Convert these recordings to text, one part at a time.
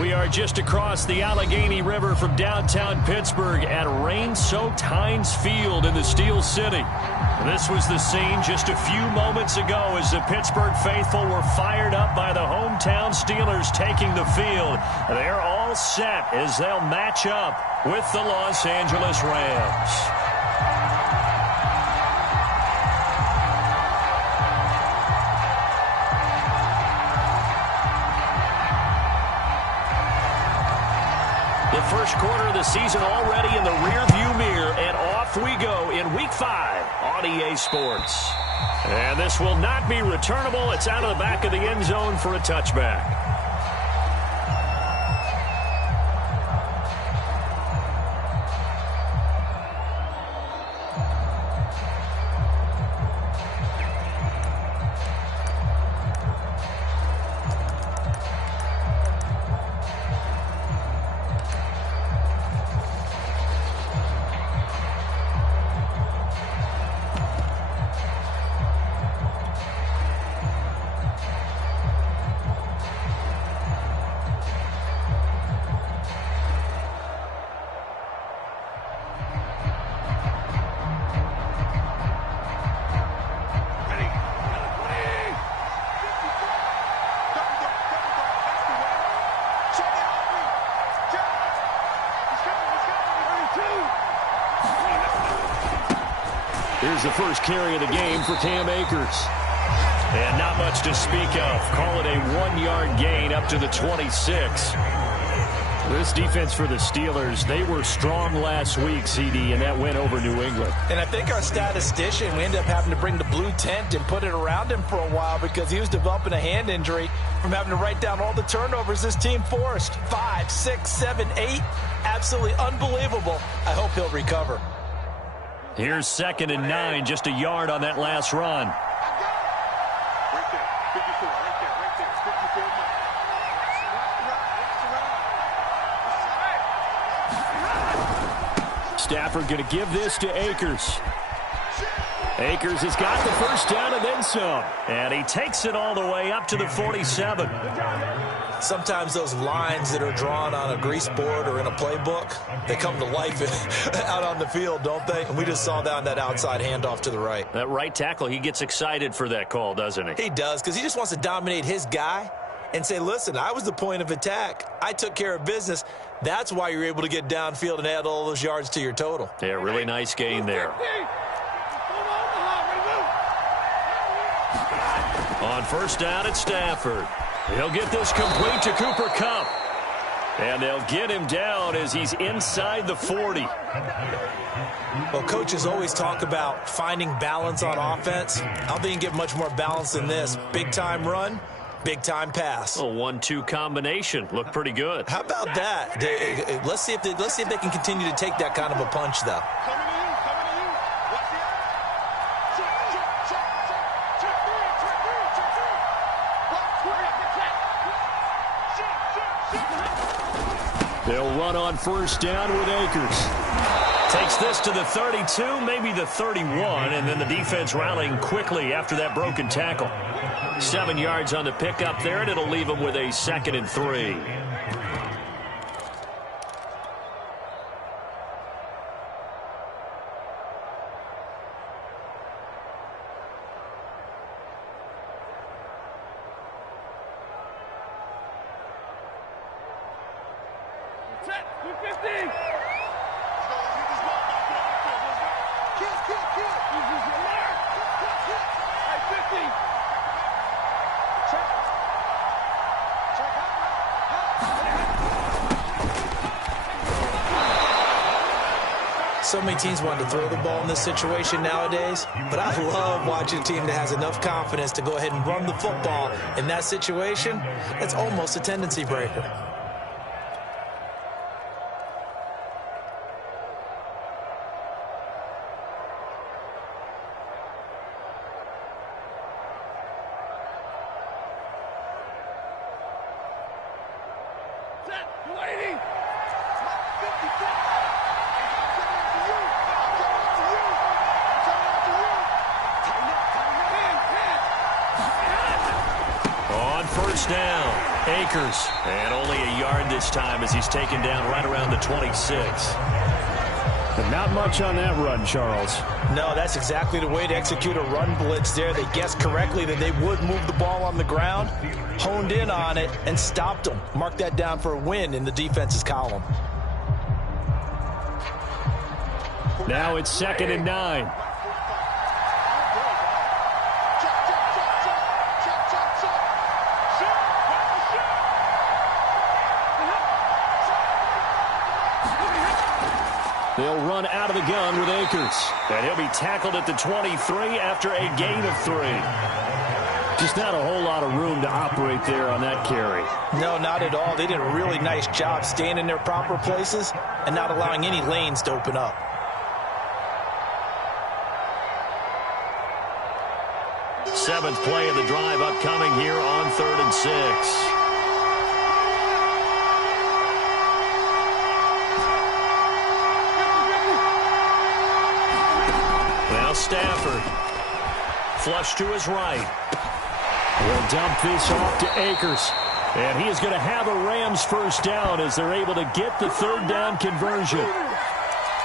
We are just across the Allegheny River from downtown Pittsburgh at rain-soaked Heinz Field in the Steel City. This was the scene just a few moments ago as the Pittsburgh faithful were fired up by the hometown Steelers taking the field. They're all set as they'll match up with the Los Angeles Rams. The first quarter of the season already in the rearview mirror, and off we go in Week 5 on EA Sports. And this will not be returnable. It's out of the back of the end zone for a touchback. Here's the first carry of the game for Cam Akers. And not much to speak of. Call it a 1-yard gain up to the 26. This defense for the Steelers, they were strong last week, CD, and that went over New England. And I think our statistician, we ended up having to bring the blue tent and put it around him for a while because he was developing a hand injury from having to write down all the turnovers this team forced. 5, 6, 7, 8. Absolutely unbelievable. I hope he'll recover. Here's 2nd and 9, just a yard on that last run. Stafford going to give this to Akers. Akers has got the first down and then some. And he takes it all the way up to the 47. Sometimes those lines that are drawn on a grease board or in a playbook, they come to life out on the field, don't they? And we just saw down that outside handoff to the right. That right tackle, he gets excited for that call, doesn't he? He does, because he just wants to dominate his guy and say, listen, I was the point of attack. I took care of business. That's why you're able to get downfield and add all those yards to your total. Yeah, really nice gain there. On first down, it's Stafford. He'll get this complete to Cooper Kupp. And they'll get him down as he's inside the 40. Well, coaches always talk about finding balance on offense. I don't think you can get much more balance than this. Big-time run, big-time pass. A 1-2 combination. Looked pretty good. How about that? Let's see if they can continue to take that kind of a punch, though. They'll run on first down with Akers. Takes this to the 32, maybe the 31, and then the defense rallying quickly after that broken tackle. 7 yards on the pickup there, and it'll leave them with a 2nd and 3. So many teams want to throw the ball in this situation nowadays, but I love watching a team that has enough confidence to go ahead and run the football. In that situation, that's almost a tendency breaker. On first down, Akers, and only a yard this time as he's taken down right around the 26. But not much on that run, Charles. No, that's exactly the way to execute a run blitz there. They guessed correctly that they would move the ball on the ground, honed in on it, and stopped them. Mark that down for a win in the defense's column. Now it's 2nd and 9. They'll run out of the gun with Akers. And he'll be tackled at the 23 after a gain of 3. Just not a whole lot of room to operate there on that carry. No, not at all. They did a really nice job staying in their proper places and not allowing any lanes to open up. Seventh play of the drive upcoming here on 3rd and 6. Stafford. Flush to his right. We'll dump this off to Akers. And he is going to have a Rams first down as they're able to get the 3rd down conversion.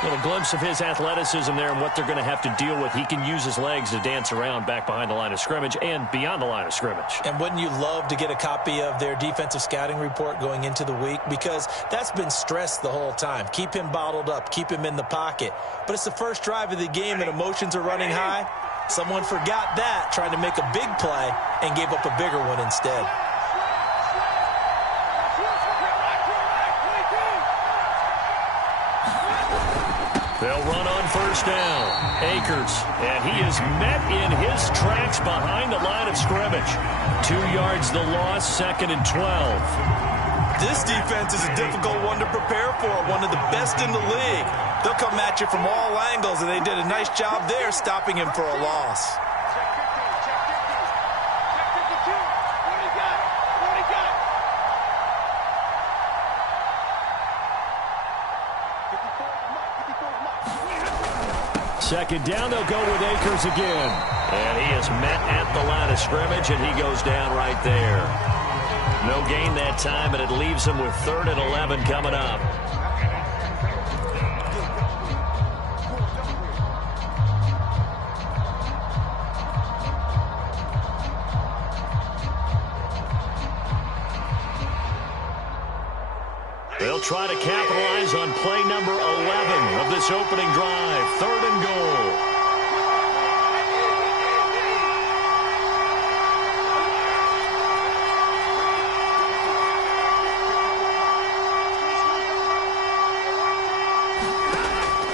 Little glimpse of his athleticism there and what they're going to have to deal with. He can use his legs to dance around back behind the line of scrimmage and beyond the line of scrimmage. And wouldn't you love to get a copy of their defensive scouting report going into the week? Because that's been stressed the whole time. Keep him bottled up. Keep him in the pocket. But it's the first drive of the game and emotions are running high. Someone forgot that, trying to make a big play, and gave up a bigger one instead. They'll run on first down. Akers, and he is met in his tracks behind the line of scrimmage. 2 yards the loss, 2nd and 12. This defense is a difficult one to prepare for, one of the best in the league. They'll come at you from all angles, and they did a nice job there stopping him for a loss. Second down, they'll go with Akers again. And he is met at the line of scrimmage, and he goes down right there. No gain that time, but it leaves him with 3rd and 11 coming up. They'll try to capitalize on play number 11 of this opening drive. 3rd and goal.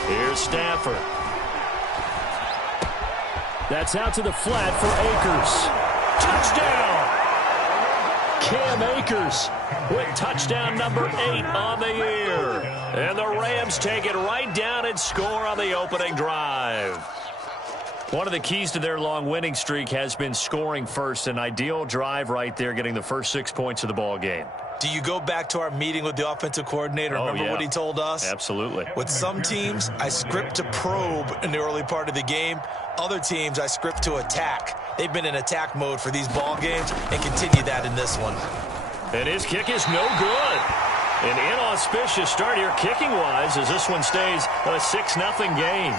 Here's Stafford. That's out to the flat for Akers. Touchdown! Cam Akers with touchdown number 8 on the year. And the Rams take it right down and score on the opening drive. One of the keys to their long winning streak has been scoring first. An ideal drive right there, getting the first 6 points of the ball game. Do you go back to our meeting with the offensive coordinator? Remember what he told us? Absolutely. With some teams, I script to probe in the early part of the game. Other teams, I script to attack. They've been in attack mode for these ball games and continue that in this one. And his kick is no good. An inauspicious start here kicking-wise as this one stays a 6-0 game.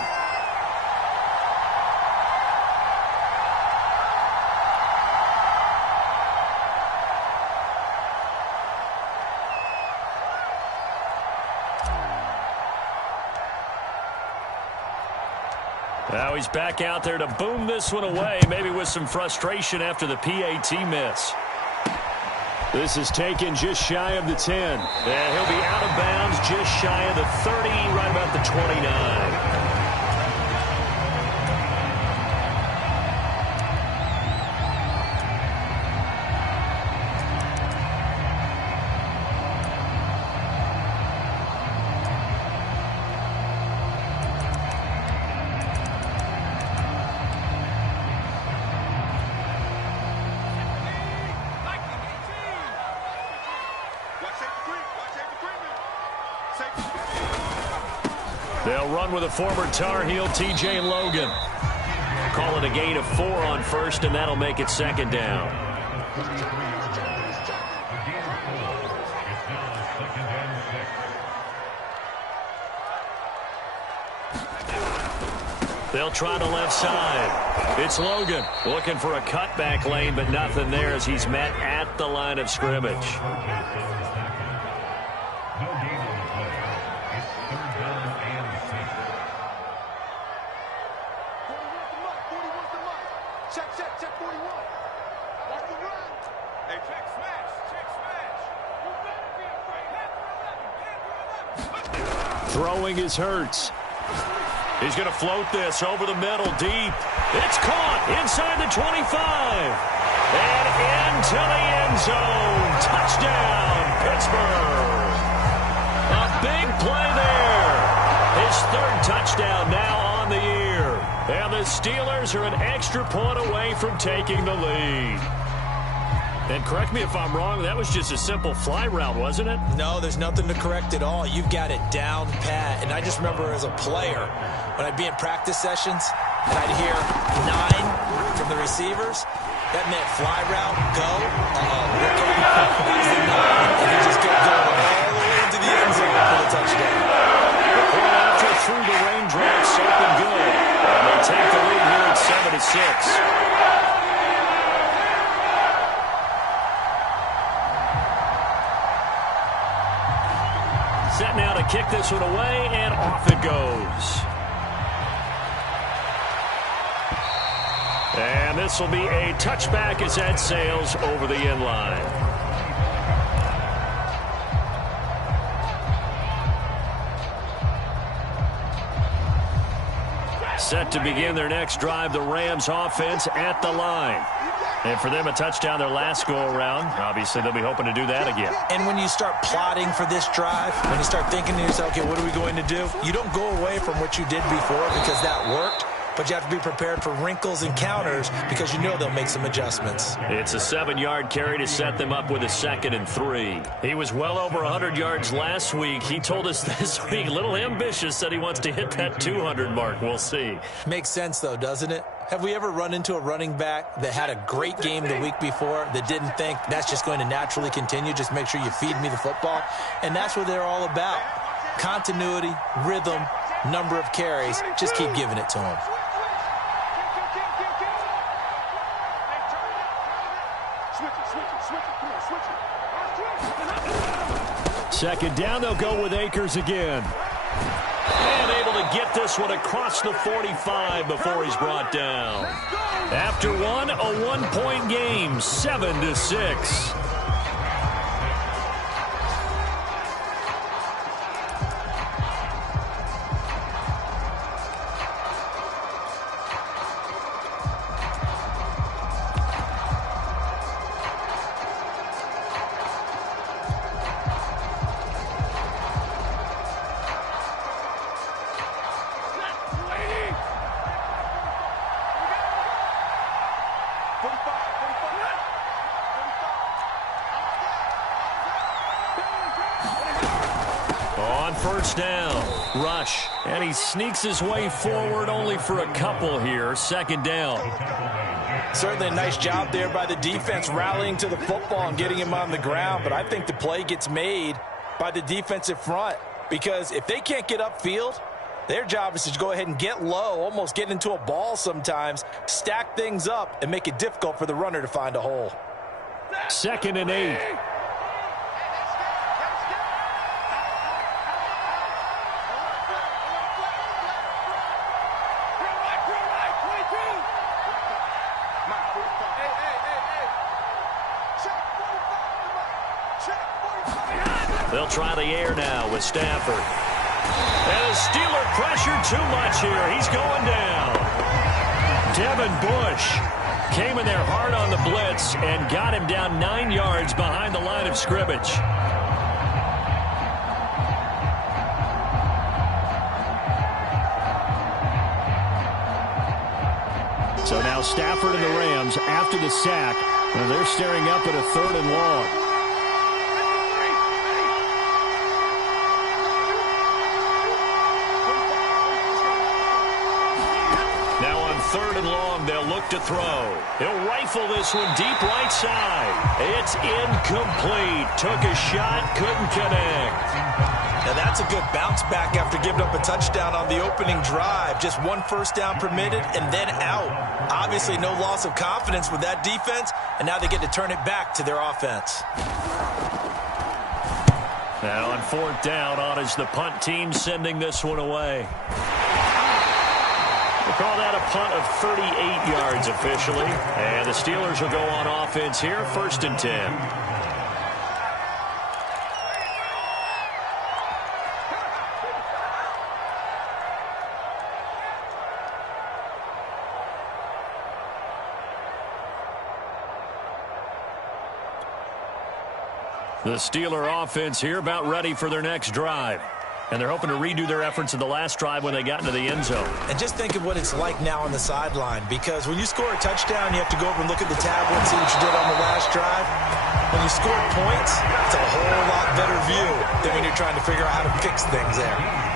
Now he's back out there to boom this one away, maybe with some frustration after the PAT miss. This is taken just shy of the 10. And he'll be out of bounds just shy of the 30, right about the 29. They'll run with a former Tar Heel, T.J. Logan. Call it a gain of 4 on first, and that'll make it 2nd down. They'll try the left side. It's Logan looking for a cutback lane, but nothing there as he's met at the line of scrimmage. Throwing is Hurts. He's going to float this over the middle deep. It's caught inside the 25. And into the end zone. Touchdown, Pittsburgh. A big play there. His third touchdown now on the year. And the Steelers are an extra point away from taking the lead. And correct me if I'm wrong, that was just a simple fly route, wasn't it? No, there's nothing to correct at all. You've got it down pat. And I just remember as a player, when I'd be in practice sessions, and I'd hear 9 from the receivers, that meant fly route, go. Look out. He's the 9, and he just kept going all the way into the end zone for the touchdown. The point after through the raindrops, safe and good. And they take the lead here at 7-6. Set now to kick this one away, and off it goes. And this will be a touchback as that sails over the end line. Set to begin their next drive, the Rams offense at the line. And for them, a touchdown their last go-around. Obviously, they'll be hoping to do that again. And when you start plotting for this drive, when you start thinking to yourself, okay, what are we going to do? You don't go away from what you did before because that worked. But you have to be prepared for wrinkles and counters because you know they'll make some adjustments. It's a 7-yard carry to set them up with a 2nd and 3. He was well over 100 yards last week. He told us this week, a little ambitious, said he wants to hit that 200 mark. We'll see. Makes sense, though, doesn't it? Have we ever run into a running back that had a great game the week before that didn't think that's just going to naturally continue? Just make sure you feed me the football. And that's what they're all about. Continuity, rhythm, number of carries. Just keep giving it to them. Second down, they'll go with Akers again. And able to get this one across the 45 before he's brought down. After one, a 1-point game, 7-6. On first down, Rush, and he sneaks his way forward only for a couple here. Second down. Certainly a nice job there by the defense rallying to the football and getting him on the ground, but I think the play gets made by the defensive front because if they can't get upfield, their job is to go ahead and get low, almost get into a ball sometimes, stack things up, and make it difficult for the runner to find a hole. 2nd and 8. They'll try the air now with Stafford. And the Steeler pressure too much here. He's going down. Devin Bush came in there hard on the blitz and got him down 9 yards behind the line of scrimmage. So now Stafford and the Rams, after the sack, they're staring up at a 3rd and long. Now on 3rd and long, they'll look look to throw. He'll rifle this one deep right side. It's incomplete. Took a shot, couldn't connect. Now that's a good bounce back after giving up a touchdown on the opening drive. Just one first down permitted and then out. Obviously no loss of confidence with that defense, and now they get to turn it back to their offense. Now on fourth down, on is the punt team sending this one away. We'll call that a punt of 38 yards officially. And the Steelers will go on offense here, 1st and 10. The Steeler offense here about ready for their next drive. And they're hoping to redo their efforts in the last drive when they got into the end zone. And just think of what it's like now on the sideline, because when you score a touchdown, you have to go over and look at the tablet and see what you did on the last drive. When you score points, it's a whole lot better view than when you're trying to figure out how to fix things there.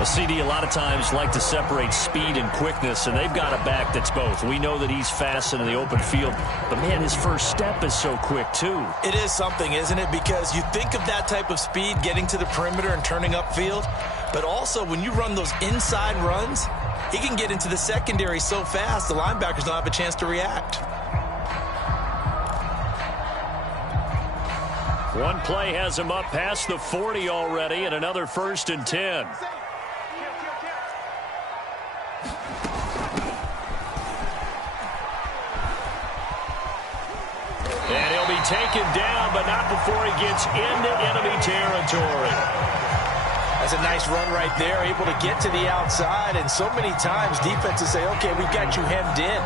A CD a lot of times like to separate speed and quickness, and they've got a back that's both. We know that he's fast in the open field, but, man, his first step is so quick, too. It is something, isn't it? Because you think of that type of speed getting to the perimeter and turning upfield, but also when you run those inside runs, he can get into the secondary so fast the linebackers don't have a chance to react. One play has him up past the 40 already, and another 1st and 10. And he'll be taken down, but not before he gets into enemy territory. That's a nice run right there, able to get to the outside. And so many times defenses say, okay, we've got you hemmed in.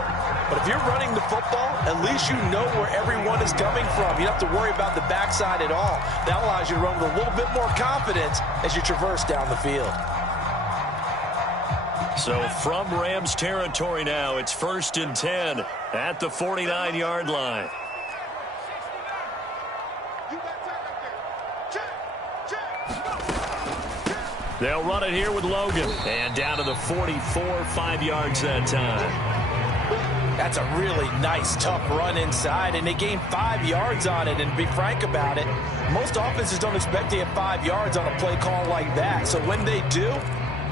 But if you're running the football, at least you know where everyone is coming from. You don't have to worry about the backside at all. That allows you to run with a little bit more confidence as you traverse down the field. So from Rams territory now, it's 1st and 10 at the 49-yard line. They'll run it here with Logan. And down to the 44, 5 yards that time. That's a really nice, tough run inside, and they gained 5 yards on it. And to be frank about it, most offenses don't expect to get 5 yards on a play call like that. So when they do,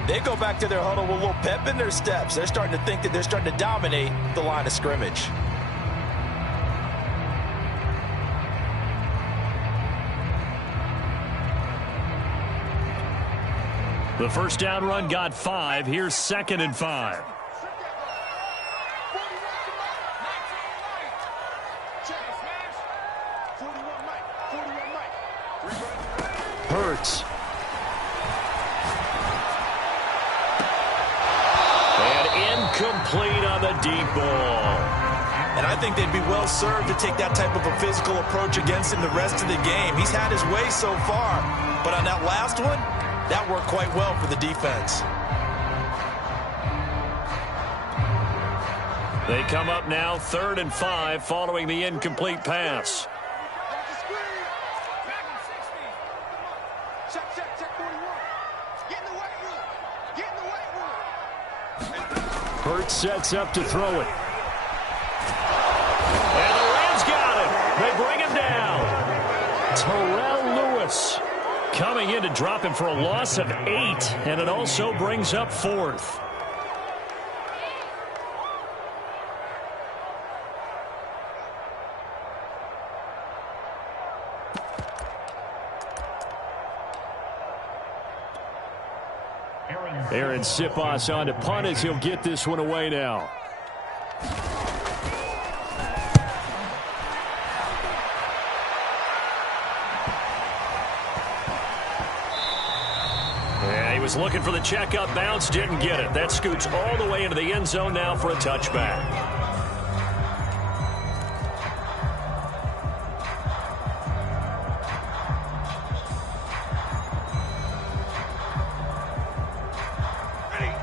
they go back to their huddle with a little pep in their steps. They're starting to think that they're starting to dominate the line of scrimmage. The first down run got 5. Here's 2nd and 5. Hurts. And incomplete on the deep ball. And I think they'd be well served to take that type of a physical approach against him the rest of the game. He's had his way so far, but on that last one, that worked quite well for the defense. They come up now 3rd and 5 following the incomplete pass. Hurts sets up to throw it. And the Rams got him. They bring him down. Terrell Lewis coming in to drop him for a loss of 8, and it also brings up 4th. Aaron Siposs on to punt as he'll get this one away now. Yeah, he was looking for the checkup bounce, didn't get it. That scoots all the way into the end zone now for a touchback.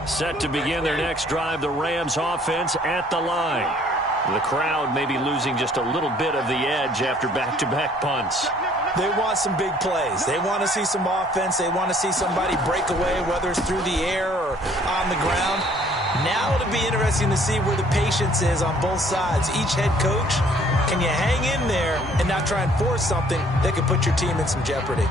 Set to begin their next drive, the Rams offense at the line. The crowd may be losing just a little bit of the edge after back-to-back punts. They want some big plays. They want to see some offense. They want to see somebody break away, whether it's through the air or on the ground. Now it'll be interesting to see where the patience is on both sides. Each head coach, can you hang in there and not try and force something that could put your team in some jeopardy?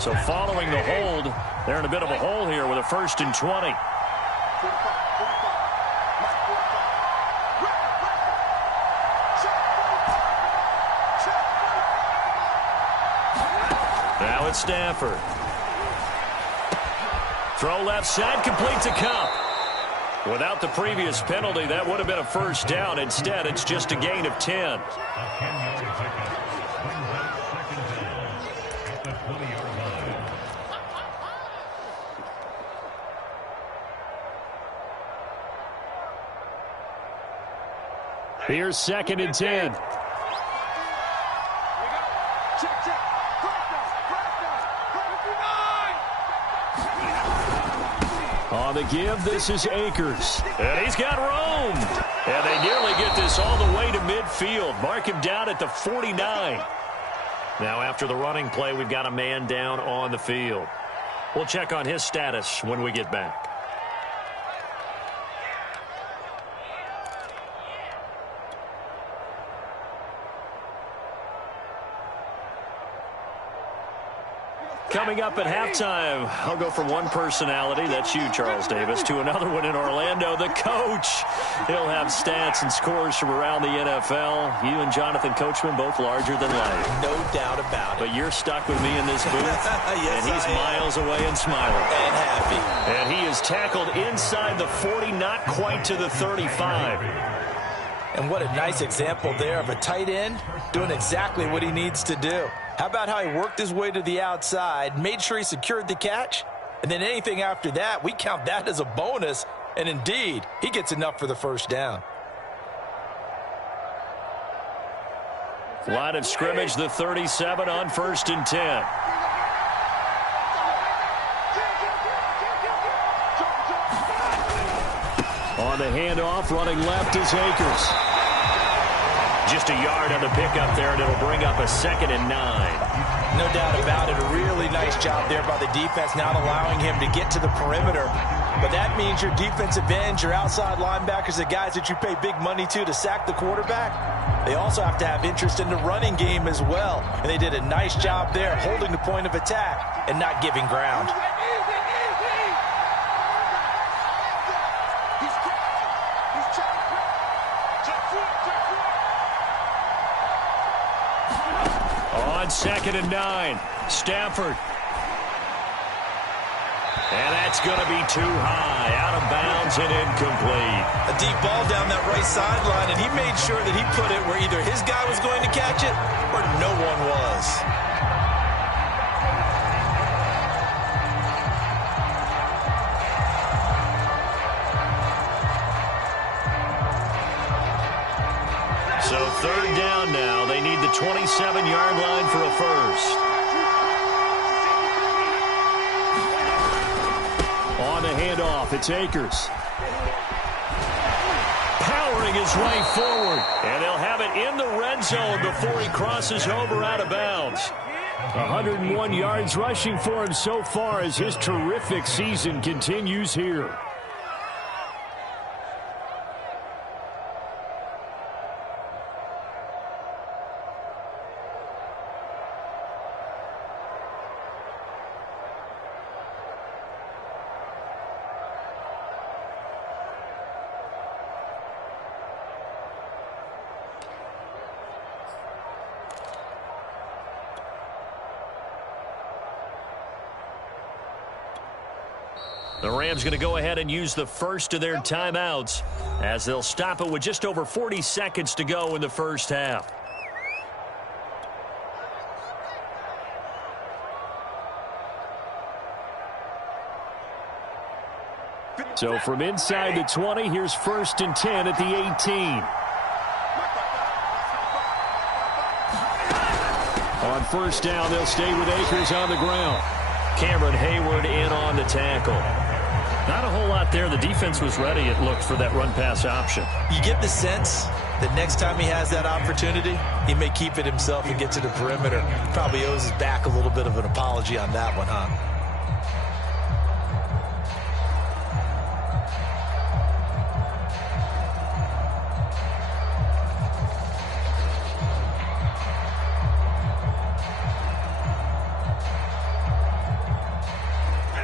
So following the hold, they're in a bit of a hole here with a 1st and 20. Now it's Stafford. Throw left side, complete to Cup. Without the previous penalty, that would have been a 1st down. Instead, it's just a gain of 10. Here's 2nd and 10. On the give, this is Akers. And he's got room. And they nearly get this all the way to midfield. Mark him down at the 49. Now after the running play, we've got a man down on the field. We'll check on his status when we get back. Coming up at halftime, I'll go from one personality, that's you, Charles Davis, to another one in Orlando, the coach. He'll have stats and scores from around the NFL. You and Jonathan Coachman, both larger than life. No doubt about it. But you're stuck with me in this booth, yes, and he's miles away and smiling. And happy. And he is tackled inside the 40, not quite to the 35. And what a nice example there of a tight end doing exactly what he needs to do. How about how he worked his way to the outside, made sure he secured the catch, and then anything after that, we count that as a bonus. And indeed, he gets enough for the 1st down. Line of scrimmage, the 37 on 1st and 10. On the handoff, running left is Akers. Just a yard on the pickup there, and it'll bring up a 2nd and 9. No doubt about it. A really nice job there by the defense, not allowing him to get to the perimeter. But that means your defensive ends, your outside linebackers, the guys that you pay big money to sack the quarterback, they also have to have interest in the running game as well. And they did a nice job there, holding the point of attack and not giving ground. On 2nd and 9, Stafford. And that's going to be too high, out of bounds and incomplete. A deep ball down that right sideline, and he made sure that he put it where either his guy was going to catch it or no one was. So 3rd down now. They need the 27-yard line for a 1st. On the handoff, it's Akers. Powering his way forward. And they'll have it in the red zone before he crosses over out of bounds. 101 yards rushing for him so far as his terrific season continues here. The Rams going to go ahead and use the first of their timeouts as they'll stop it with just over 40 seconds to go in the 1st half. So from inside the 20, here's 1st and 10 at the 18. On first down, they'll stay with Akers on the ground. Cameron Hayward in on the tackle. Not a whole lot there. The defense was ready, it looked, for that run-pass option. You get the sense that next time he has that opportunity, he may keep it himself and get to the perimeter. Probably owes his back a little bit of an apology on that one, huh?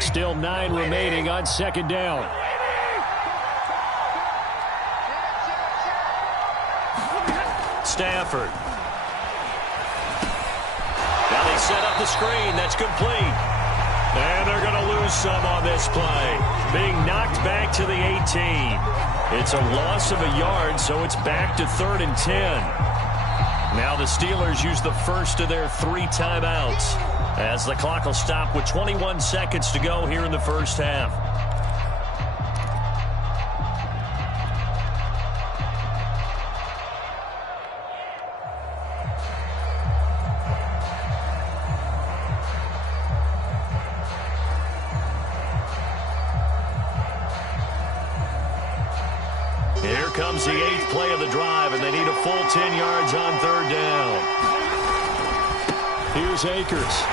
Still 9 remaining on second down. Stafford. Now they set up the screen. That's complete. And they're going to lose some on this play. Being knocked back to the 18. It's a loss of a yard, so it's back to 3rd and 10. Now the Steelers use the first of their 3 timeouts, as the clock will stop with 21 seconds to go here in the first half. Here comes the 8th play of the drive, and they need a full 10 yards on 3rd down. Here's Akers.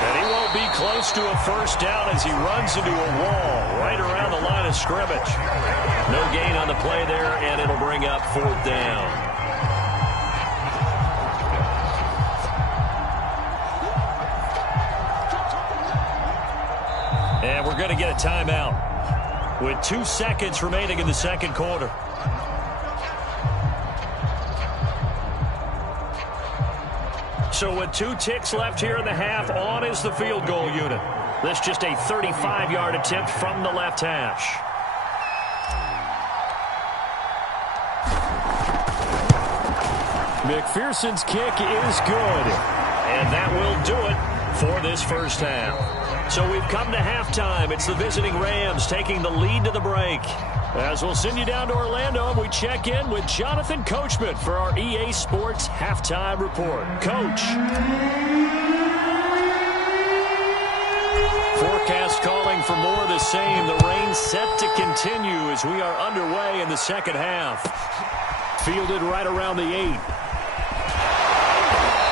And he won't be close to a first down as he runs into a wall right around the line of scrimmage. No gain on the play there, and it'll bring up 4th down. And we're going to get a timeout with 2 seconds remaining in the second quarter. So with 2 ticks left here in the half, on is the field goal unit. This just a 35-yard attempt from the left hash. McPherson's kick is good. And that will do it for this first half. So we've come to halftime. It's the visiting Rams taking the lead to the break. As we'll send you down to Orlando, and we check in with Jonathan Coachman for our EA Sports Halftime Report. Coach. Forecast calling for more of the same. The rain set to continue as we are underway in the second half. Fielded right around the 8.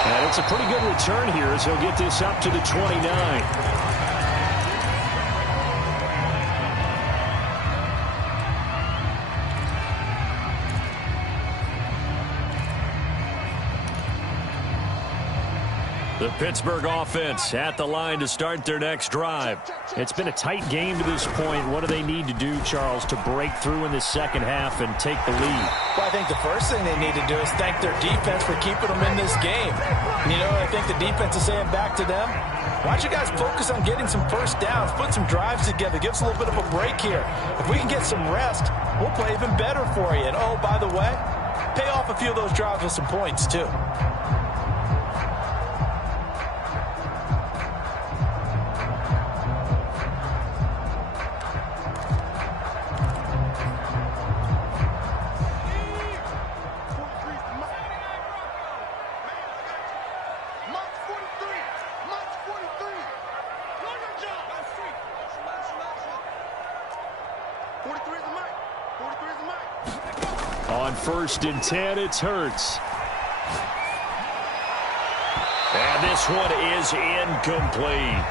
And it's a pretty good return here as he'll get this up to the 29. The Pittsburgh offense at the line to start their next drive. It's been a tight game to this point. What do they need to do, Charles, to break through in the second half and take the lead? Well, I think the first thing they need to do is thank their defense for keeping them in this game. You know, I think the defense is saying back to them, why don't you guys focus on getting some first downs, put some drives together, give us a little bit of a break here. If we can get some rest, we'll play even better for you. And, oh, by the way, pay off a few of those drives with some points, too. On 1st and 10, it's Hurts. And this one is incomplete.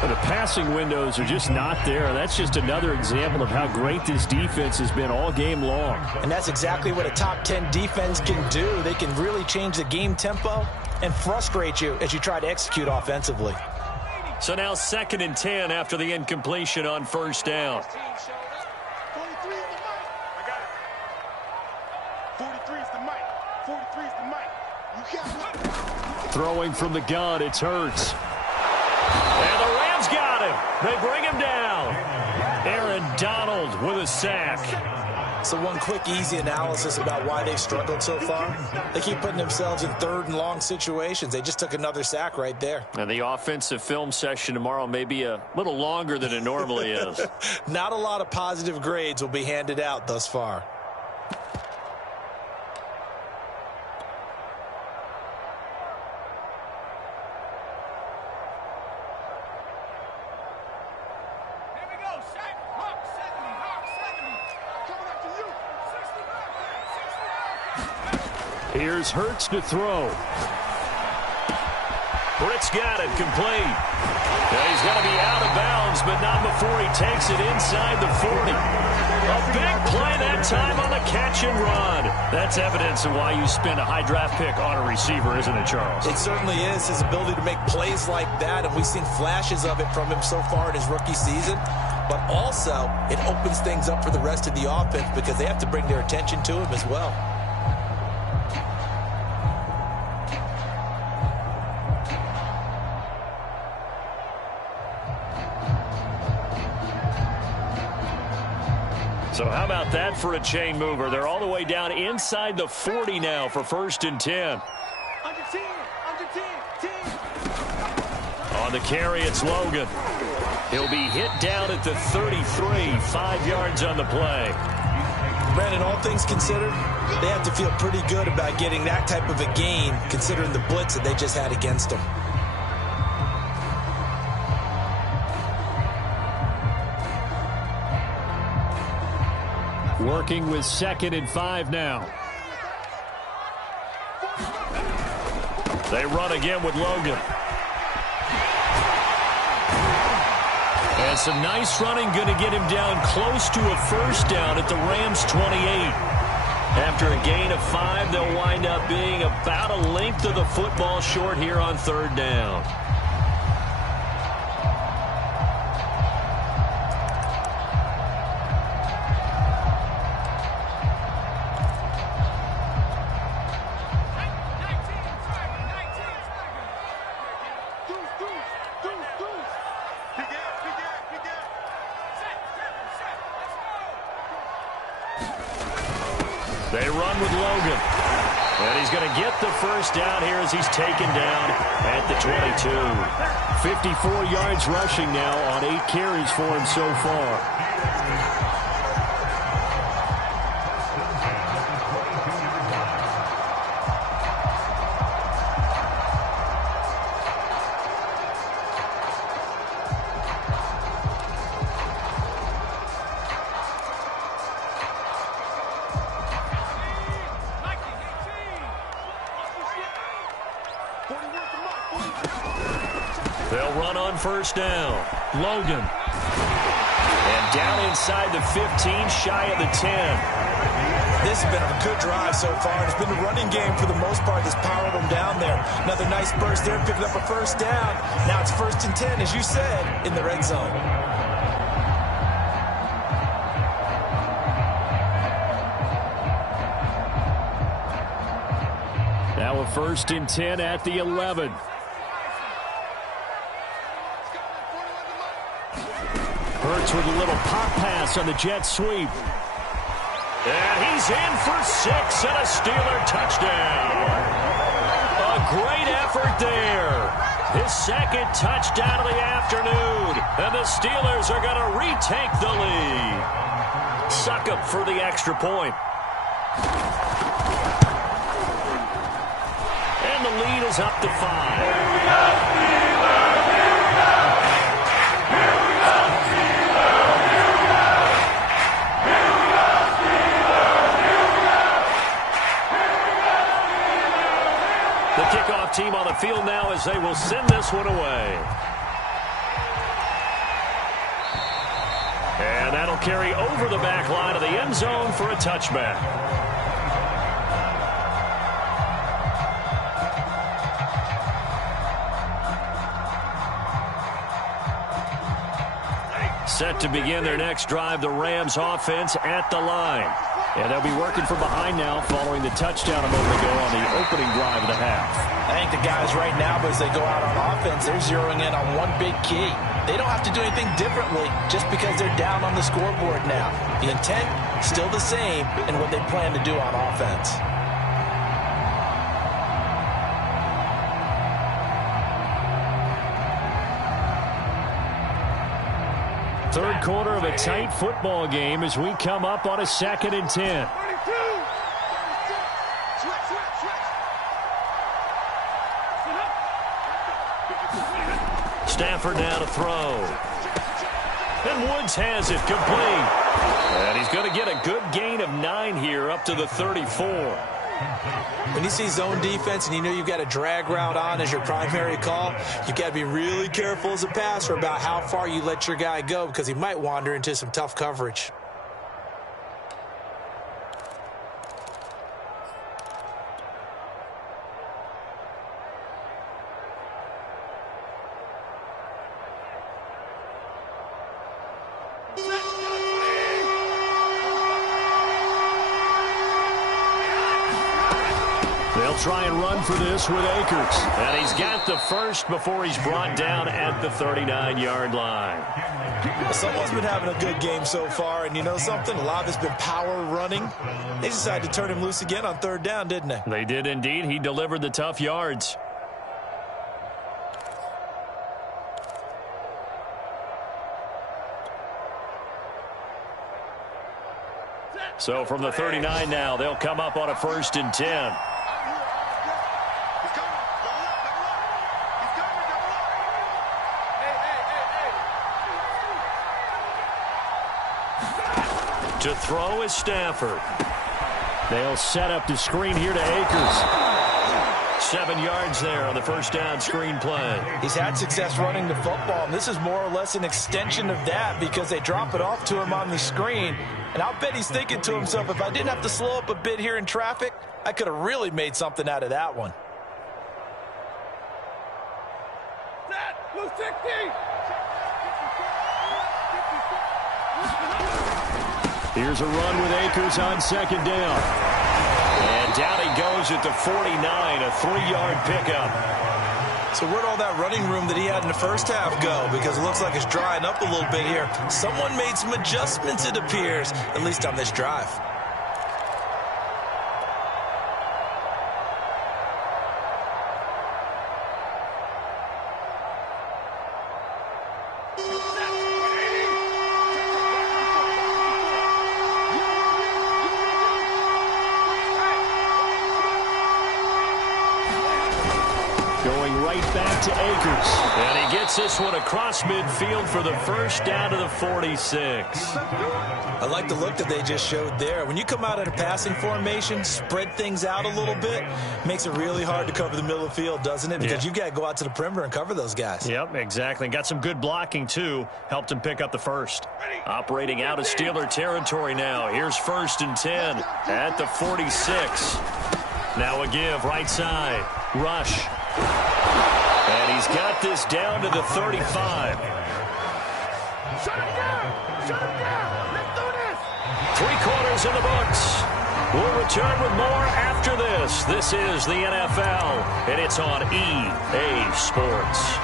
But the passing windows are just not there. That's just another example of how great this defense has been all game long. And that's exactly what a top 10 defense can do. They can really change the game tempo and frustrate you as you try to execute offensively. So now 2nd and 10 after the incompletion on first down. Throwing from the gun, it's Hurts. And the Rams got him. They bring him down. Aaron Donald with a sack. So one quick, easy analysis about why they struggled so far. They keep putting themselves in 3rd and long situations. They just took another sack right there. And the offensive film session tomorrow may be a little longer than it normally is. Not a lot of positive grades will be handed out thus far. Here's Hurts to throw. Britt's got it complete. Now he's going to be out of bounds, but not before he takes it inside the 40. A big play that time on the catch and run. That's evidence of why you spend a high draft pick on a receiver, isn't it, Charles? It certainly is. His ability to make plays like that, and we've seen flashes of it from him so far in his rookie season. But also, it opens things up for the rest of the offense because they have to bring their attention to him as well. So how about that for a chain mover? They're all the way down inside the 40 now for 1st and 10. On the carry, it's Logan. He'll be hit down at the 33, 5 yards on the play. Brandon, all things considered, they have to feel pretty good about getting that type of a gain, considering the blitz that they just had against them. Working with 2nd and 5 now. They run again with Logan. And some nice running, going to get him down close to a 1st down at the Rams' 28. After a gain of 5, they'll wind up being about a length of the football short here on 3rd down. They run with Logan. And he's going to get the 1st down here as he's taken down at the 22. 54 yards rushing now on 8 carries for him so far. They'll run on 1st down. Logan. And down inside the 15, shy of the 10. This has been a good drive so far. It's been the running game for the most part that's powered them down there. Another nice burst there, picking up a 1st down. Now it's 1st and 10, as you said, in the red zone. Now a 1st and 10 at the 11. Hurts with a little pop pass on the jet sweep. And he's in for 6 and a Steeler touchdown. A great effort there. His 2nd touchdown of the afternoon. And the Steelers are going to retake the lead. Suck up for the extra point. And the lead is up to 5. The kickoff team on the field now as they will send this one away. And that'll carry over the back line of the end zone for a touchback. Set to begin their next drive, the Rams offense at the line. And they'll be working from behind now following the touchdown a moment ago on the opening drive of the half. I think the guys right now, as they go out on offense, they're zeroing in on one big key. They don't have to do anything differently just because they're down on the scoreboard now. The intent, still the same in what they plan to do on offense. Third quarter of a tight football game as we come up on a 2nd and 10. Stafford now to throw. And Woods has it complete. And he's going to get a good gain of 9 here up to the 34. When you see zone defense and you know you've got a drag route on as your primary call, you've got to be really careful as a passer about how far you let your guy go because he might wander into some tough coverage. They'll try and run for this with Akers. And he's got the first before he's brought down at the 39-yard line. Someone's been having a good game so far, and you know something? A lot of it's been power running. They decided to turn him loose again on third down, didn't they? They did indeed. He delivered the tough yards. So from the 39 now, they'll come up on a 1st and 10. To throw is Stafford. They'll set up the screen here to Akers. 7 yards there on the first down screen play. He's had success running the football, and this is more or less an extension of that because they drop it off to him on the screen. And I'll bet he's thinking to himself, if I didn't have to slow up a bit here in traffic, I could have really made something out of that one. Here's a run with Akers on 2nd down. And down he goes at the 49, a 3-yard pickup. So where'd all that running room that he had in the first half go? Because it looks like it's drying up a little bit here. Someone made some adjustments, it appears, at least on this drive. Back to Akers. And he gets this one across midfield for the first down to the 46. I like the look that they just showed there. When you come out in a passing formation, spread things out a little bit, makes it really hard to cover the middle of the field, doesn't it? Because you've got to go out to the perimeter and cover those guys. Yep, exactly. Got some good blocking, too. Helped him pick up the first. Operating out of Steeler territory now. Here's 1st and 10 at the 46. Now a give, right side. Rush. And he's got this down to the 35. Shut him down! Shut him down! Let's do this! 3 quarters in the books. We'll return with more after this. This is the NFL, and it's on EA Sports.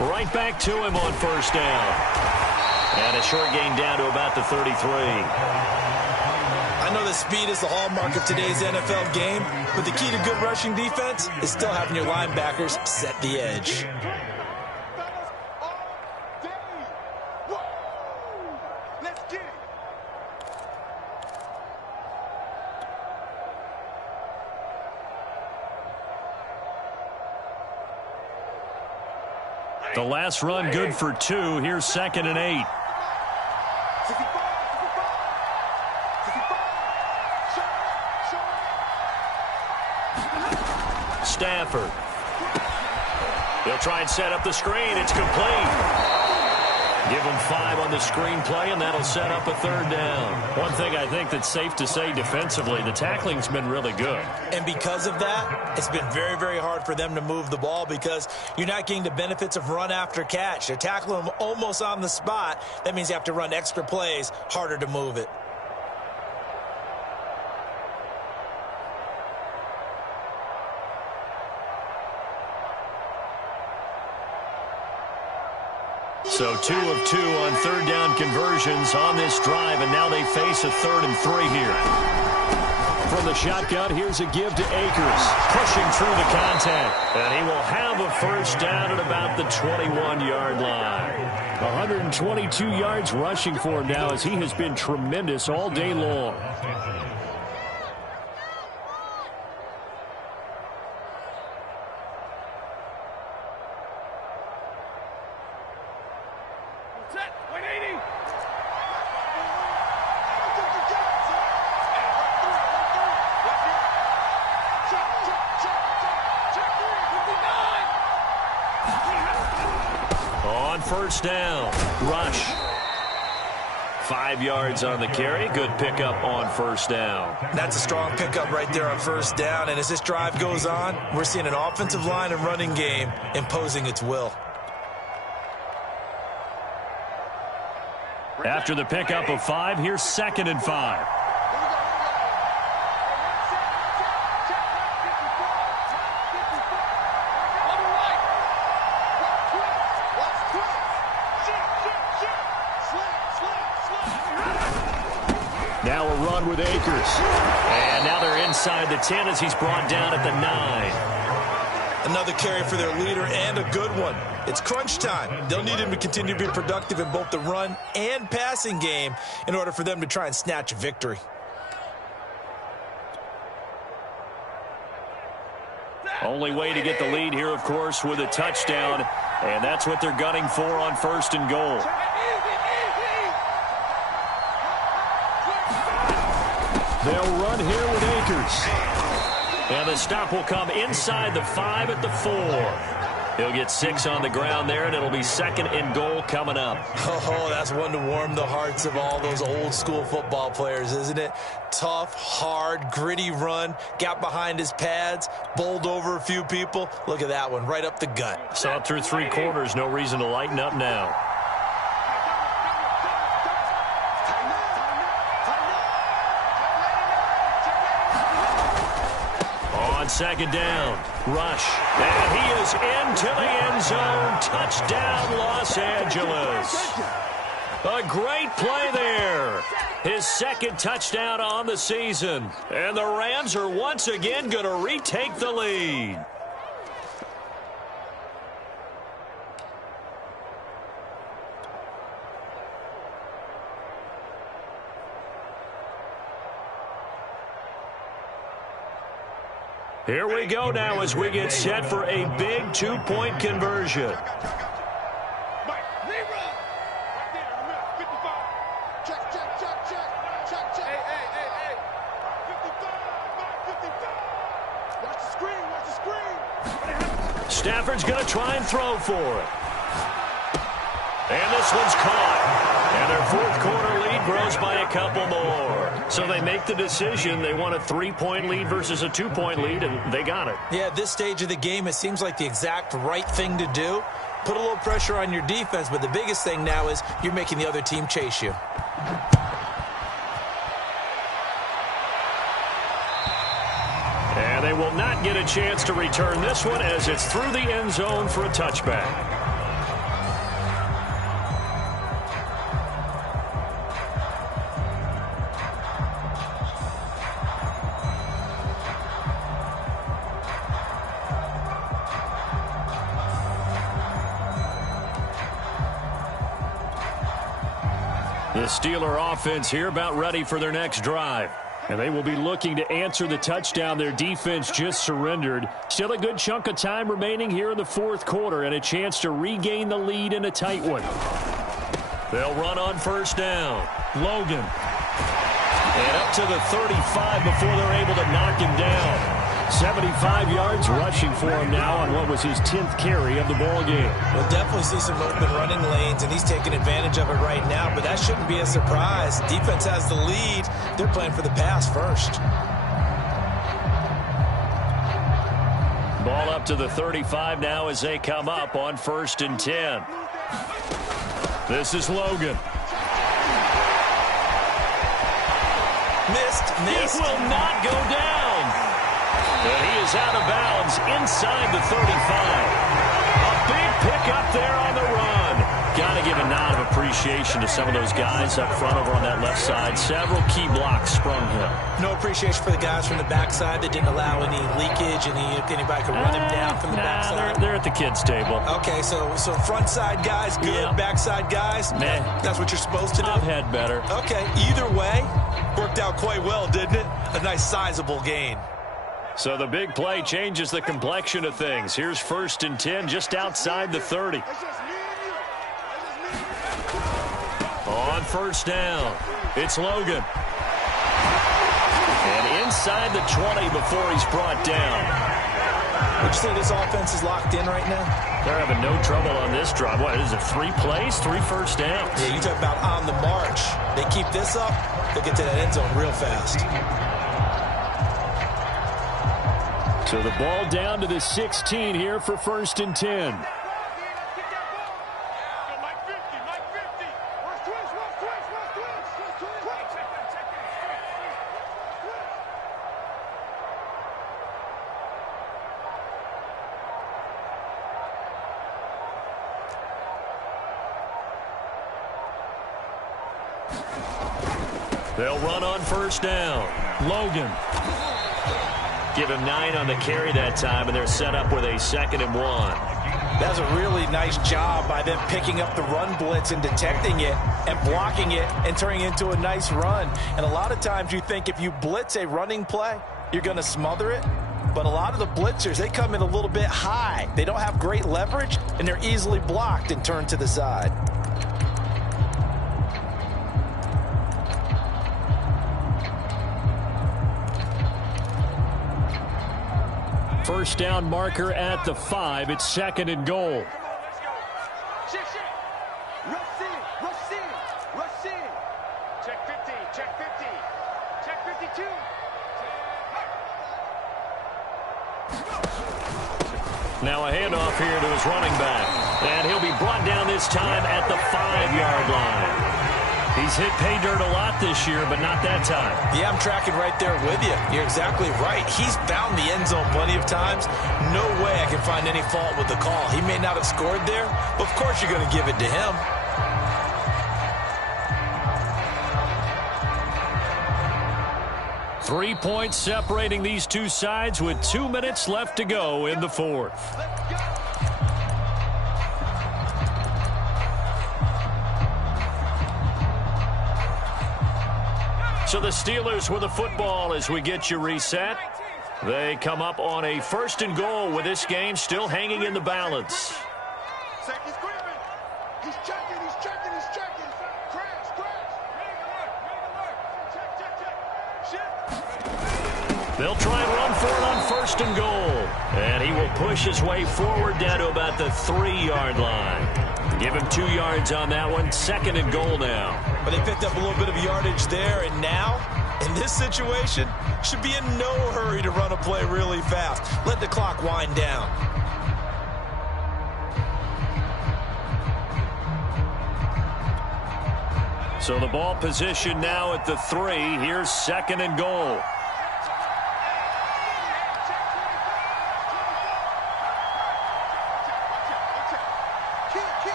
Right back to him on 1st down. And a short gain down to about the 33. I know that speed is the hallmark of today's NFL game, but the key to good rushing defense is still having your linebackers set the edge. The last run good for 2. Here's 2nd and 8. Stafford. He'll try and set up the screen. It's complete. Give him 5 on the screenplay, and that'll set up a 3rd down. One thing I think that's safe to say defensively, the tackling's been really good. And because of that, it's been very, very hard for them to move the ball because you're not getting the benefits of run after catch. They're tackling them almost on the spot. That means you have to run extra plays, harder to move it. So 2 of 2 on 3rd down conversions on this drive, and now they face a 3rd and 3 here. From the shotgun, here's a give to Akers, pushing through the contact, and he will have a 1st down at about the 21-yard line. 122 yards rushing for him now as he has been tremendous all day long. first down. Rush. 5 yards on the carry. Good pickup on first down. That's a strong pickup right there on first down. And as this drive goes on, we're seeing an offensive line and running game imposing its will. After the pickup of 5, here's 2nd and 5. Now a run with Akers. And now they're inside the 10 as he's brought down at the 9. Another carry for their leader and a good one. It's crunch time. They'll need him to continue to be productive in both the run and passing game in order for them to try and snatch a victory. Only way to get the lead here, of course, with a touchdown. And that's what they're gunning for on 1st and goal. They'll run here with Akers. And the stop will come inside the 5 at the 4. He'll get 6 on the ground there, and it'll be 2nd and goal coming up. Oh, that's one to warm the hearts of all those old school football players, isn't it? Tough, hard, gritty run, got behind his pads, bowled over a few people. Look at that one, right up the gut. Saw it through 3 quarters, no reason to lighten up now. On 2nd down, Rush. And he is into the end zone. Touchdown, Los Angeles. A great play there. His 2nd touchdown on the season. And the Rams are once again going to retake the lead. Here we go now as we get set for a big 2-point conversion. Stafford's going to try and throw for it. And this one's caught. And their 4th quarter lead grows by a couple more. So they make the decision. They want a 3-point lead versus a 2-point lead, and they got it. Yeah, at this stage of the game, it seems like the exact right thing to do. Put a little pressure on your defense, but the biggest thing now is you're making the other team chase you. And they will not get a chance to return this one as it's through the end zone for a touchback. The Steeler offense here about ready for their next drive. And they will be looking to answer the touchdown their defense just surrendered. Still a good chunk of time remaining here in the 4th quarter and a chance to regain the lead in a tight one. They'll run on 1st down. Logan. And up to the 35 before they're able to knock him down. 75 yards rushing for him now on what was his 10th carry of the ball game. We'll definitely see some open running lanes, and he's taking advantage of it right now, but that shouldn't be a surprise. Defense has the lead. They're playing for the pass first. Ball up to the 35 now as they come up on 1st and 10. This is Logan. Missed. It will not go down. And he is out of bounds inside the 35. A big pickup there on the run. Got to give a nod of appreciation to some of those guys up front over on that left side. Several key blocks sprung him. No appreciation for the guys from the backside that didn't allow any leakage, anybody could run him down from the backside. They're at the kids' table. Okay, so front side guys, good. Yeah. Backside guys, man, that's what you're supposed to do? I've had better. Okay, either way, worked out quite well, didn't it? A nice sizable gain. So the big play changes the complexion of things. Here's 1st and 10 just outside the 30. On 1st down, it's Logan. And inside the 20 before he's brought down. Would you say this offense is locked in right now? They're having no trouble on this drive. What is it, 3 plays, 3 first downs? Yeah, you talk about on the march. They keep this up, they'll get to that end zone real fast. So the ball down to the 16 here for 1st and 10. They'll run on 1st down. Logan. Give him 9 on the carry that time, and they're set up with a 2nd and 1. That's a really nice job by them picking up the run blitz and detecting it and blocking it and turning it into a nice run. And a lot of times you think if you blitz a running play, you're going to smother it. But a lot of the blitzers, they come in a little bit high. They don't have great leverage, and they're easily blocked and turned to the side. First down marker at the 5. It's 2nd and goal. Check 50, check 50, check 52. Now a handoff here to his running back. And he'll be brought down this time at the 5-yard line. He's hit pay dirt a lot this year, but not that time. Yeah, I'm tracking right there with you. You're exactly right. He's found the end zone plenty of times. No way I can find any fault with the call. He may not have scored there, but of course you're going to give it to him. Three points separating these two sides with 2 minutes left to go in the 4th. So the Steelers with the football as we get you reset. They come up on a 1st and goal with this game still hanging in the balance. Safety's creeping. He's checking, he's checking, he's checking. Crash, crash. Make alert. Shit. They'll try and run for it on 1st and goal. And he will push his way forward down to about the 3-yard line. Give him 2 yards on that one. 2nd and goal now. But they picked up a little bit of yardage there, and now, in this situation, should be in no hurry to run a play really fast. Let the clock wind down. So the ball position now at the 3. Here's 2nd and goal.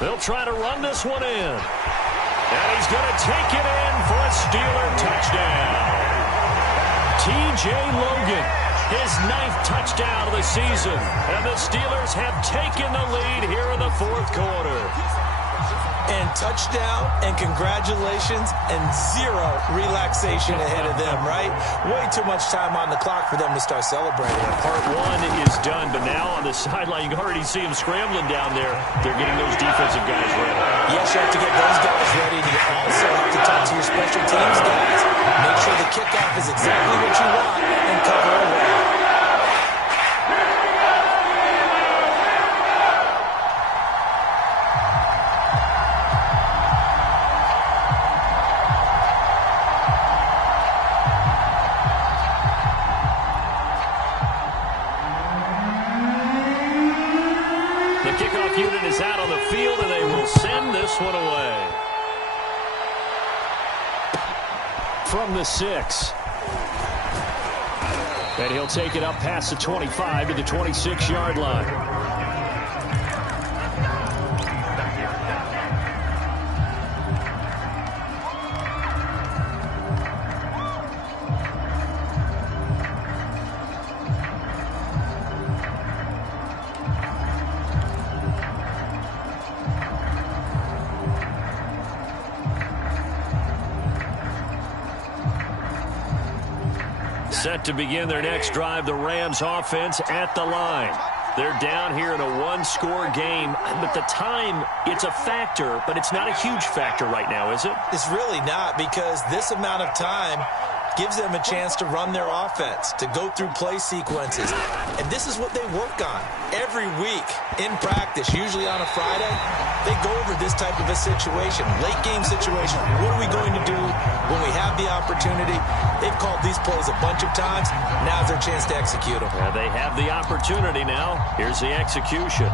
They'll try to run this one in. And he's going to take it in for a Steeler touchdown. T.J. Logan, his 9th touchdown of the season. And the Steelers have taken the lead here in the 4th quarter. And touchdown and congratulations and 0 relaxation ahead of them, right? Way too much time on the clock for them to start celebrating. Part 1 is done, but now on the sideline, you can already see them scrambling down there. They're getting those defensive guys ready. Yes, you have to get those guys ready. And you also have to talk to your special teams guys. Make sure the kickoff is exactly what you want and cover it well. Unit is out on the field, and they will send this one away. From the 6. And he'll take it up past the 25 to the 26-yard line. Set to begin their next drive, the Rams offense at the line. They're down here in a one-score game, but the time, it's a factor, but it's not a huge factor right now, is it? It's really not, because this amount of time gives them a chance to run their offense, to go through play sequences. And this is what they work on every week in practice, usually on a Friday. They go over this type of a situation, late game situation. What are we going to do when we have the opportunity? They've called these plays a bunch of times. Now's their chance to execute them. They have the opportunity now. Here's the execution.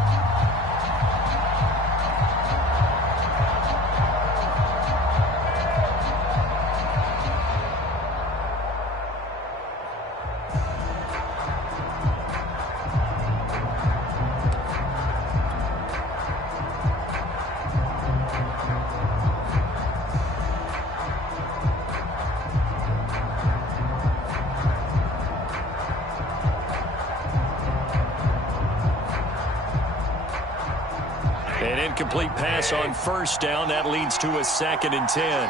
An incomplete pass on first down. That leads to a 2nd and 10.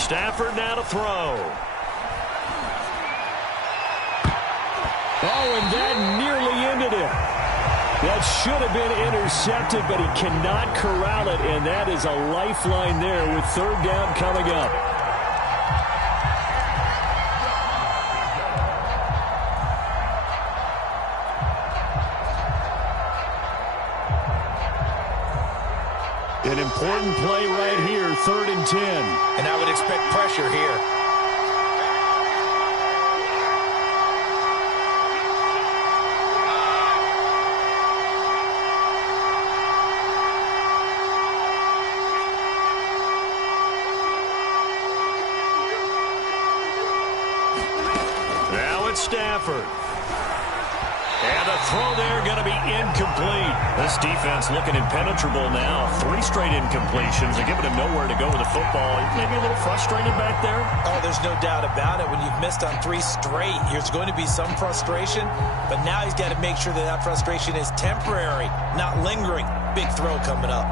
Stafford now to throw. Oh, and that nearly ended it. That should have been intercepted, but he cannot corral it, and that is a lifeline there with 3rd down coming up. An important play right here, 3rd and 10. And I would expect pressure here. Now it's Stafford. And the throw there going to be incomplete. This defense looking impenetrable now. 3 straight incompletions. They're giving him nowhere to go with the football. Maybe a little frustrated back there. Oh, there's no doubt about it. When you've missed on 3 straight, there's going to be some frustration. But now he's got to make sure that that frustration is temporary, not lingering. Big throw coming up.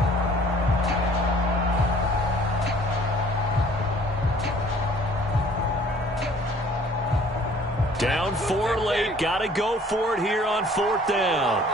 Down 4 late. Got to go for it here on 4th down.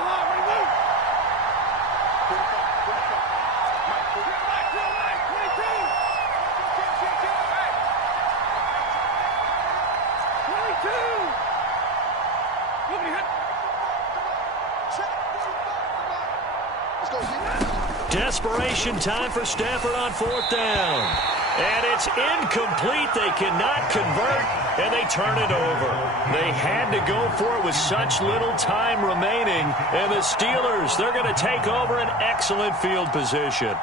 Desperation time for Stafford on 4th down. And it's incomplete. They cannot convert, and they turn it over. They had to go for it with such little time remaining. And the Steelers, they're going to take over an excellent field position.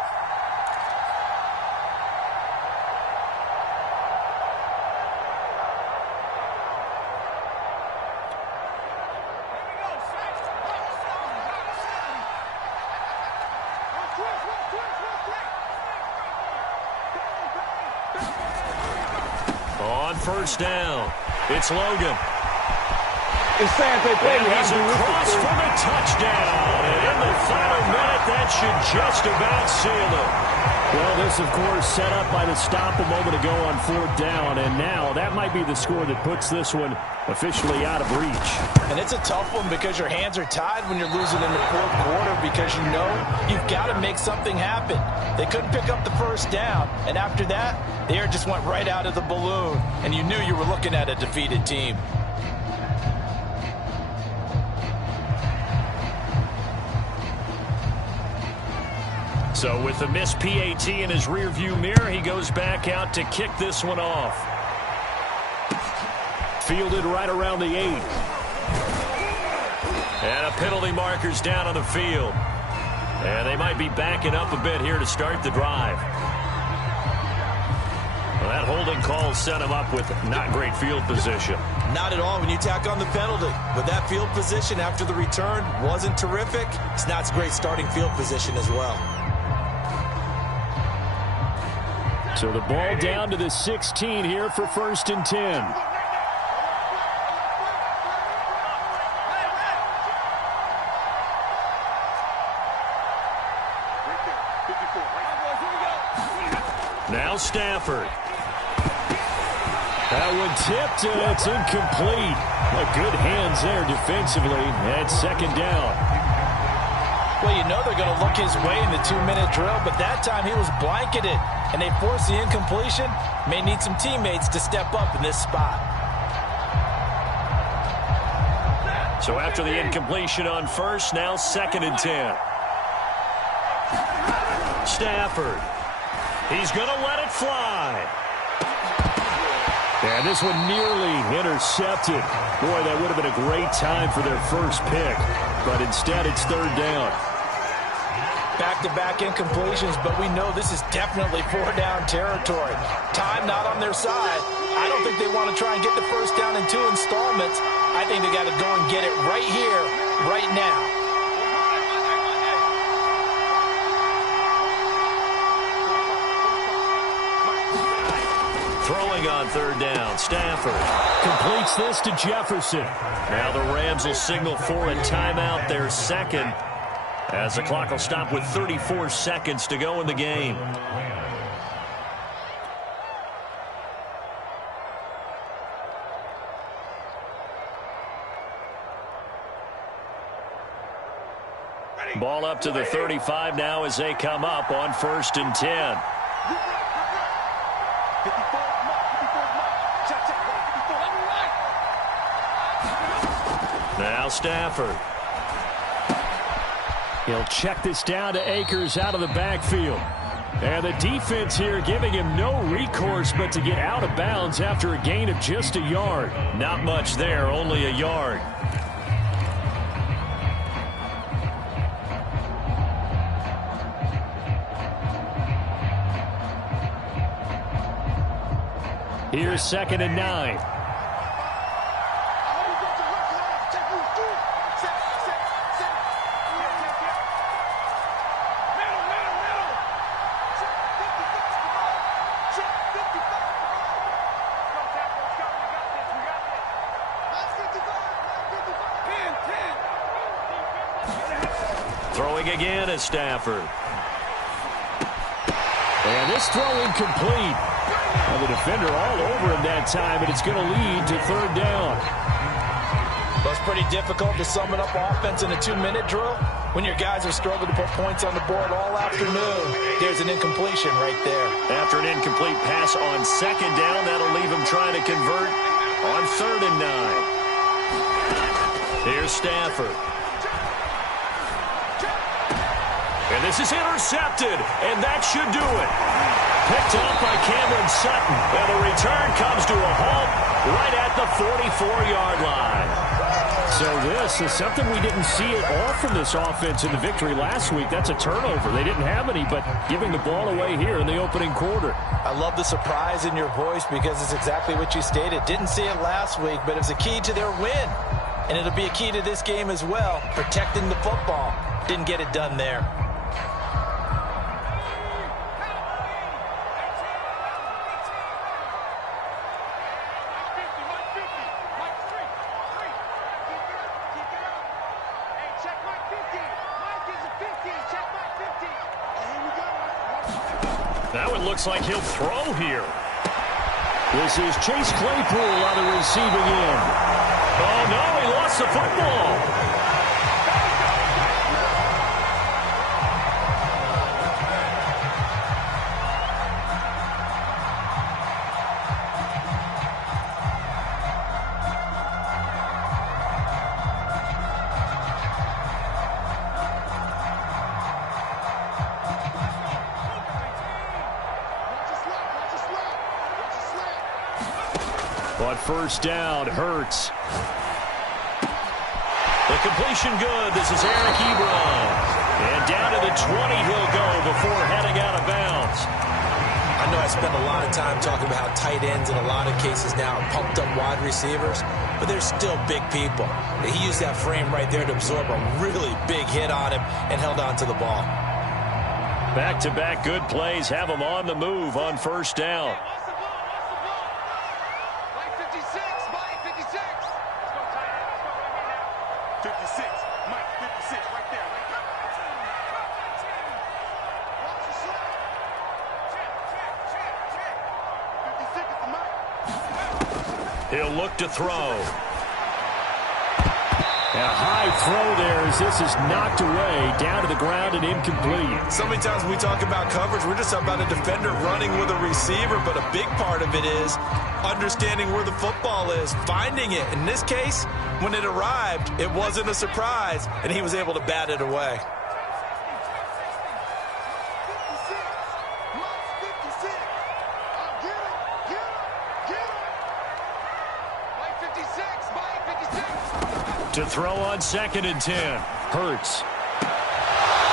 On 1st down, it's Logan. It's sad they play. And he's across for the touchdown. And in the final minute, that should just about seal it. Well, this, of course, set up by the stop a moment ago on 4th down. And now that might be the score that puts this one officially out of reach. And it's a tough one because your hands are tied when you're losing in the 4th quarter because you know you've got to make something happen. They couldn't pick up the 1st down. And after that, the air just went right out of the balloon. And you knew you were looking at a defeated team. So with the missed PAT in his rearview mirror, he goes back out to kick this one off. Fielded right around the 8. And a penalty marker's down on the field. And they might be backing up a bit here to start the drive. Well, that holding call set him up with not great field position. Not at all when you tack on the penalty. But that field position after the return wasn't terrific. It's not a great starting field position as well. So the ball down to the 16 here for 1st and 10. Now Stafford. That one tipped, and it's incomplete. Good hands there defensively at second down. Well, you know they're going to look his way in the 2-minute drill, but that time he was blanketed, and they forced the incompletion. May need some teammates to step up in this spot. So after the incompletion on first, now 2nd and 10. Stafford. He's going to let it fly. And this one nearly intercepted. Boy, that would have been a great time for their first pick. But instead, it's 3rd down. Back-to-back incompletions, but we know this is definitely 4-down territory. Time not on their side. I don't think they want to try and get the first down in 2 installments. I think they got to go and get it right here, right now. Throwing on 3rd down, Stafford. Completes this to Jefferson. Now the Rams will signal for a timeout, their 2nd, as the clock will stop with 34 seconds to go in the game. Ball up to the 35 now as they come up on 1st and 10. Now Stafford. He'll check this down to Akers out of the backfield. And the defense here giving him no recourse but to get out of bounds after a gain of just a yard. Not much there, only a yard. Here's 2nd and 9. Throwing again is Stafford. And this throw incomplete. And the defender all over him that time, and it's going to lead to 3rd down. Well, it's pretty difficult to sum it up offense in a 2-minute drill when your guys have struggled to put points on the board all afternoon. There's an incompletion right there. After an incomplete pass on 2nd down, that'll leave him trying to convert on 3rd and 9. Here's Stafford. And this is intercepted, and that should do it. Picked up by Cameron Sutton, and the return comes to a halt right at the 44-yard line. So this is something we didn't see at all from this offense in the victory last week. That's a turnover. They didn't have any, but giving the ball away here in the opening quarter. I love the surprise in your voice because it's exactly what you stated. Didn't see it last week, but it was a key to their win. And it'll be a key to this game as well, protecting the football. Didn't get it done there. Now it looks like he'll throw here. This is Chase Claypool on the receiving end. Oh, no, he lost the football. But first down, Hurts. The completion good. This is Eric Ebron. And down to the 20 he'll go before heading out of bounds. I know I spend a lot of time talking about how tight ends in a lot of cases now are pumped up wide receivers, but they're still big people. He used that frame right there to absorb a really big hit on him and held on to the ball. Back-to-back good plays have him on the move on first down. He'll look to throw. A high throw there as this is knocked away, down to the ground and incomplete. So many times when we talk about coverage, we're just about a defender running with a receiver, but a big part of it is understanding where the football is, finding it. In this case, when it arrived, it wasn't a surprise, and he was able to bat it away. To throw on 2nd and 10. Hurts.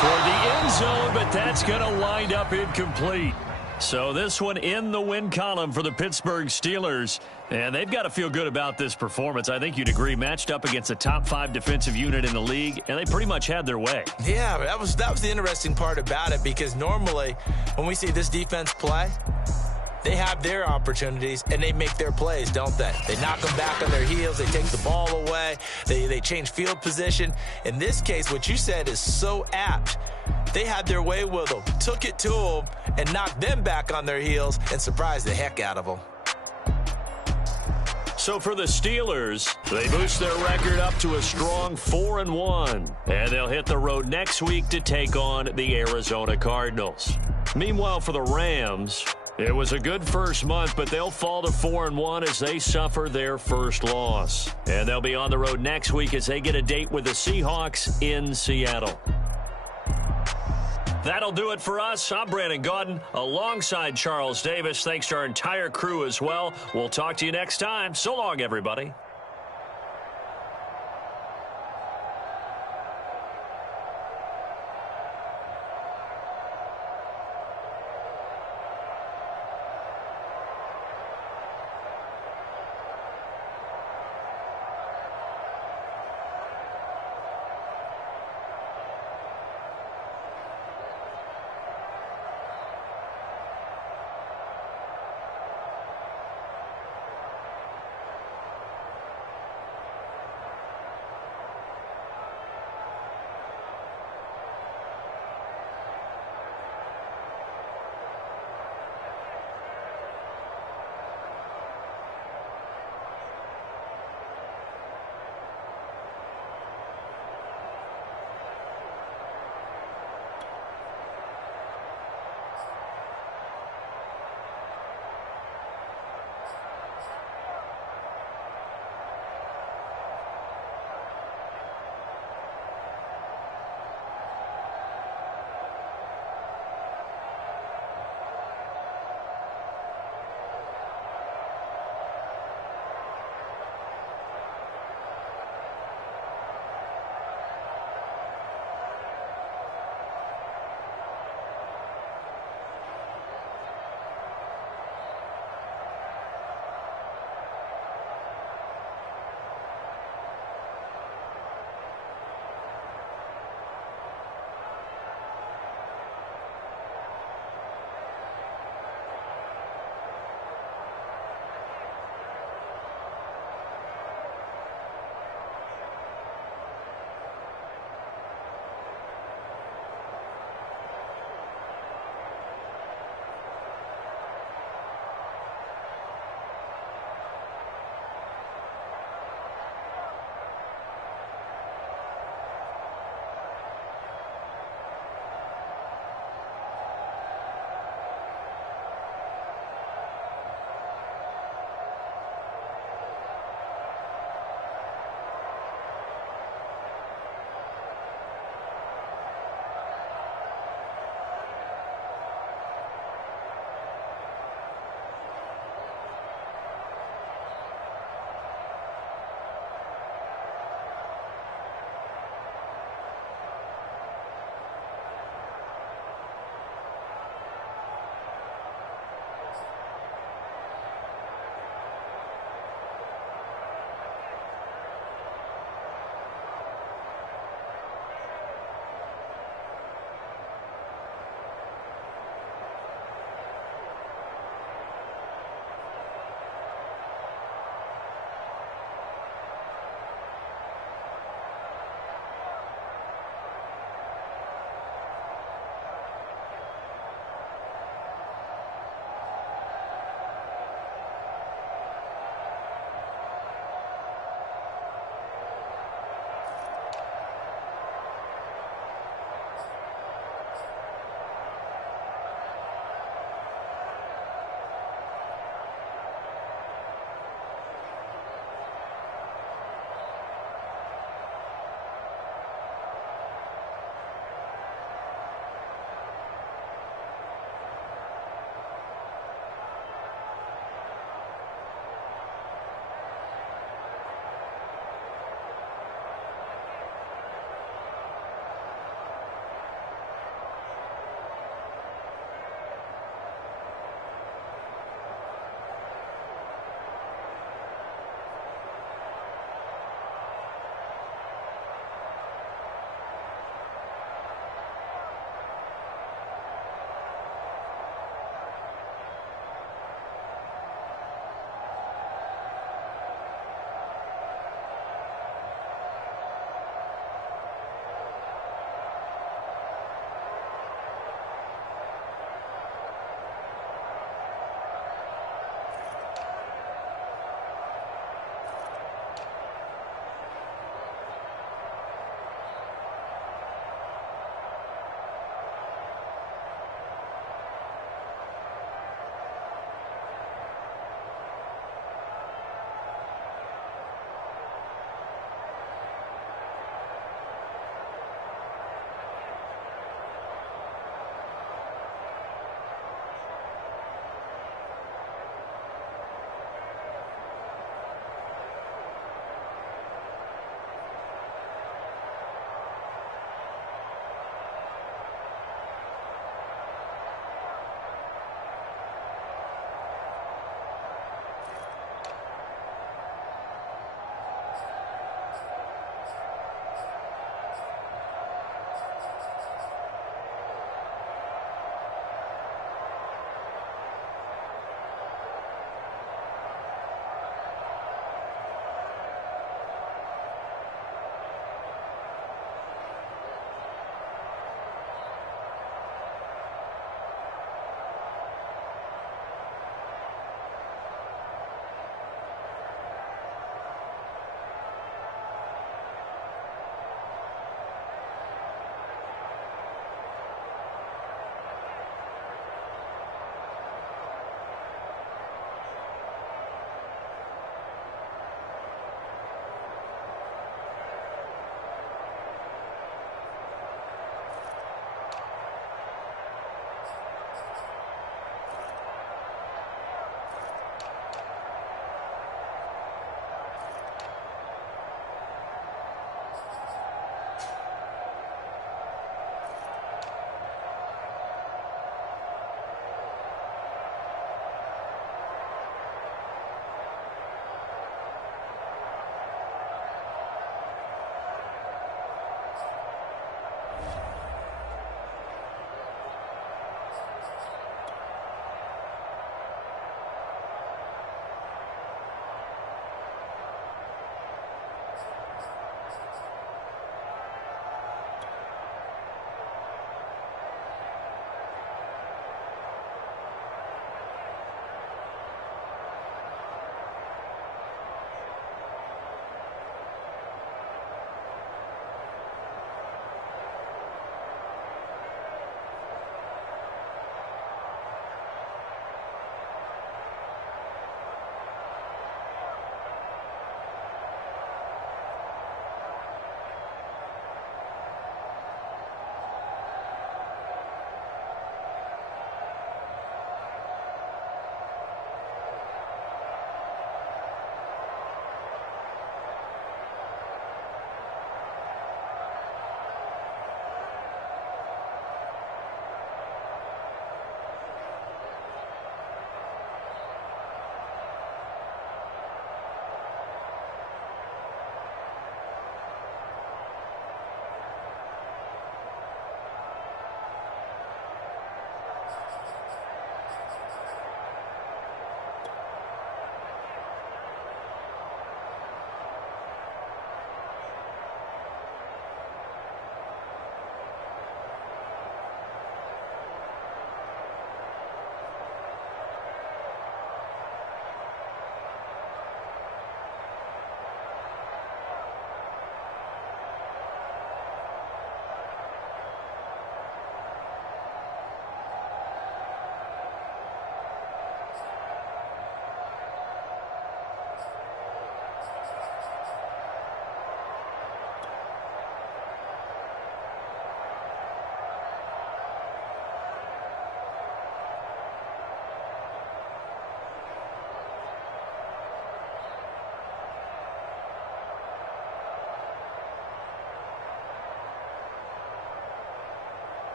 Toward the end zone, but that's going to wind up incomplete. So this one in the win column for the Pittsburgh Steelers. And they've got to feel good about this performance. I think you'd agree, matched up against a top 5 defensive unit in the league, and they pretty much had their way. Yeah, that was the interesting part about it, because normally when we see this defense play, they have their opportunities, and they make their plays, don't they? They knock them back on their heels. They take the ball away. They change field position. In this case, what you said is so apt. They had their way with them, took it to them, and knocked them back on their heels and surprised the heck out of them. So for the Steelers, they boost their record up to a strong 4-1. And they'll hit the road next week to take on the Arizona Cardinals. Meanwhile, for the Rams, it was a good first month, but they'll fall to 4-1 as they suffer their first loss. And they'll be on the road next week as they get a date with the Seahawks in Seattle. That'll do it for us. I'm Brandon Gaudin alongside Charles Davis. Thanks to our entire crew as well. We'll talk to you next time. So long, everybody.